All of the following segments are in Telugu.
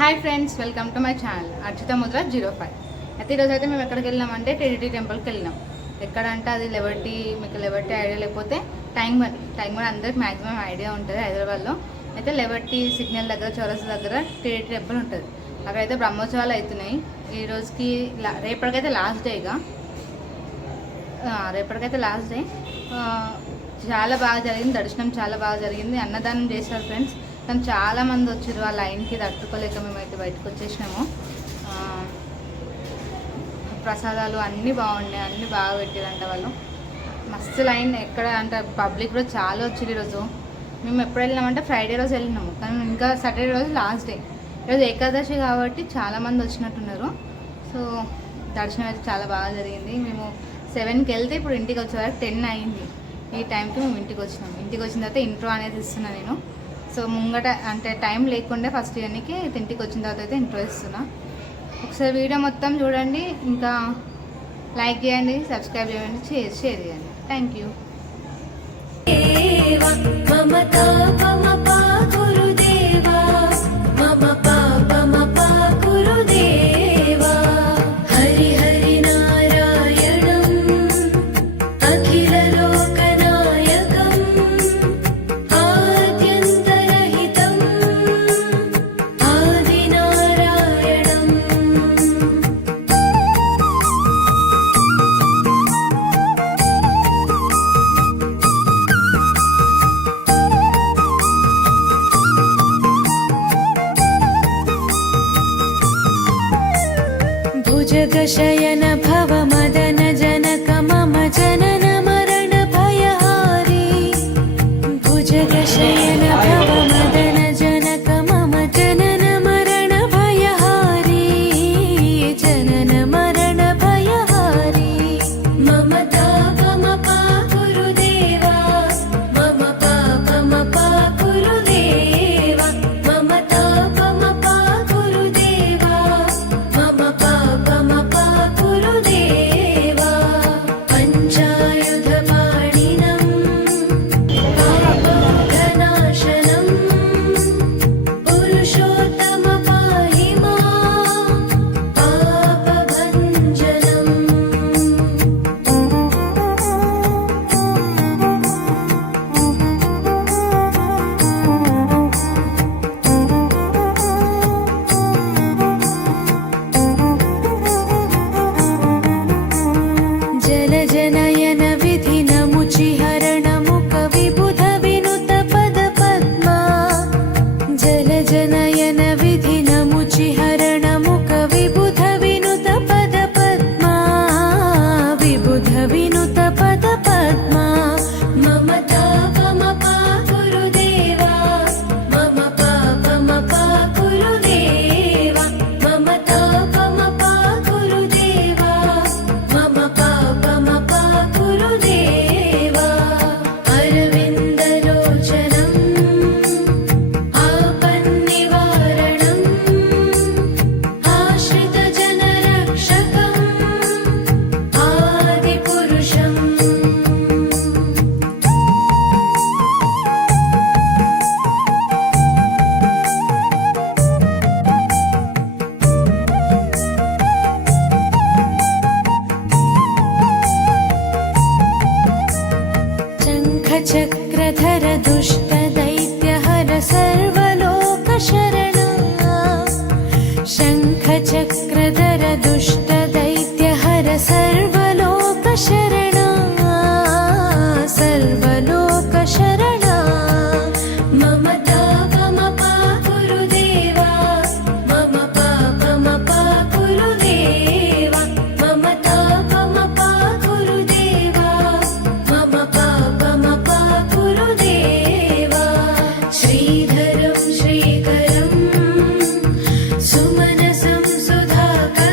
Hi friends, welcome to my channel Archita Mudra 05. అయితే ఈరోజు అయితే మేము ఎక్కడికి వెళ్ళినామంటే టీటీడీ టెంపుల్కి వెళ్ళినాం. ఎక్కడంటే అది లెవర్టీ, మీకు లెవర్టీ ఐడియా లేకపోతే ట్యాంక్ బండ్ అందరికి మ్యాక్సిమం ఐడియా ఉంటుంది హైదరాబాద్లో. అయితే లెవర్టీ సిగ్నల్ దగ్గర, చౌరస్తా దగ్గర టీటీడీ టెంపుల్ ఉంటుంది. అక్కడైతే బ్రహ్మోత్సవాలు అవుతున్నాయి. ఈ రోజుకి రేపటికైతే లాస్ట్ డేగా, రేపటికైతే లాస్ట్ డే. చాలా బాగా జరిగింది, దర్శనం చాలా బాగా జరిగింది. అన్నదానం చేశారు ఫ్రెండ్స్. కానీ చాలామంది వచ్చారు, ఆ లైన్కి తట్టుకోలేక మేమైతే బయటకు వచ్చేసినాము. ప్రసాదాలు అన్నీ బాగున్నాయి, అన్నీ బాగా పెట్టారంట వాళ్ళు. మస్తు లైన్, ఎక్కడ అంటే పబ్లిక్ కూడా చాలా వచ్చారు ఈరోజు. మేము ఎప్పుడు వెళ్ళినామంటే ఫ్రైడే రోజు వెళ్ళినాము, కానీ ఇంకా సాటర్డే రోజు లాస్ట్ డే. ఈరోజు ఏకాదశి కాబట్టి చాలామంది వచ్చినట్టున్నారు. సో దర్శనం అయితే చాలా బాగా జరిగింది. మేము 7కి వెళ్తే ఇప్పుడు ఇంటికి వచ్చే వరకు 10 అయింది. ఈ టైంకి మేము ఇంటికి వచ్చినాము. ఇంటికి వచ్చిన తర్వాత ఇంట్రో అనేది ఇస్తున్నాను నేను. సో ముంగట అంటే టైం లేకుండా ఫస్ట్ ఇయర్కి ఇంటికి వచ్చిన తర్వాత అయితే ఇంట్రో ఇస్తున్నా. ఒకసారి వీడియో మొత్తం చూడండి, ఇంకా లైక్ చేయండి, సబ్స్క్రైబ్ చేయండి, షేర్ చేయండి. Thank you. जगशयन भव मदन जनक मम जनन मरण भयहारी भुजगशयन भव मदन जनक मम जनन मरण भयहारी जनन मरण भयहारी मम तापमपा गुरुदेवा मम पापमपा गुरुदेवा मम तापमपा गुरुदेवा मम पापमपा गुरुदेवा पञ्चायुधपाणिनं पापघनाशनं पुरुषोत्तम पाहि मां पापभञ्जनम् जलजनयन विधिनमुचिहरणमुख विबुध विनुत पद पद्मा जलजनयन विधिनमुचिहरणमुख विबुध विनुत पद पद्मा विबुध विनुत पद पद्मा मम तापमपा गुरुदेवा मम पापमपा गुरुदेवा मम तापमपा गुरुदेवा मम पापमपा गुरुदेवा अरविन्दलोचनम् आपन्निवारणम् आश्रितजनरक्षकम् आदिपुरुषम् शङ्खचक्रधर दुष्टदैत्यहर सर्वलोकशरणा शङ्खचक्रधर दुष्टदैत्यहर सर्वलोकशरणा सर्वलोकशरणा मम तापमपा गुरुदेवा मम पापमपा गुरुदेवा मम तापमपा गुरुदेवा मम पापमपा गुरुदेवा श्रीधरं श्रीकरं सुमनसं सुधाकरम्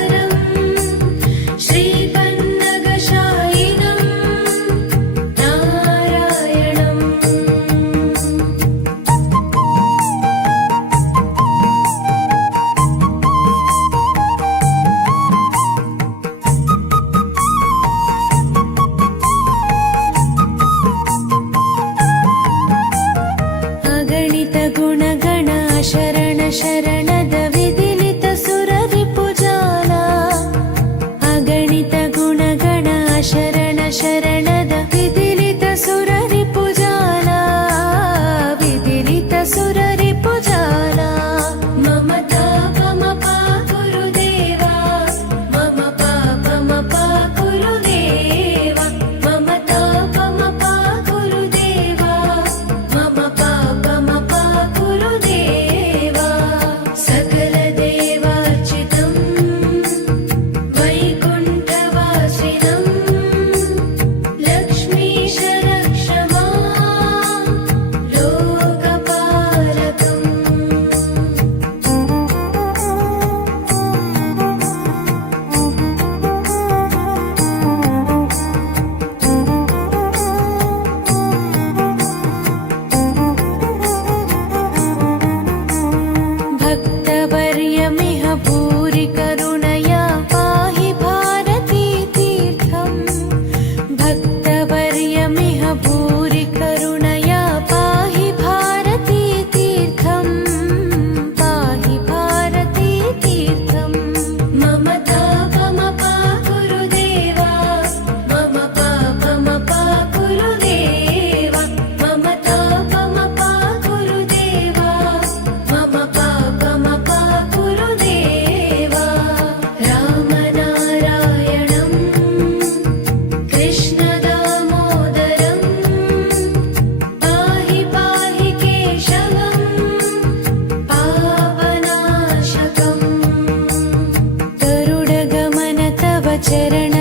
चरण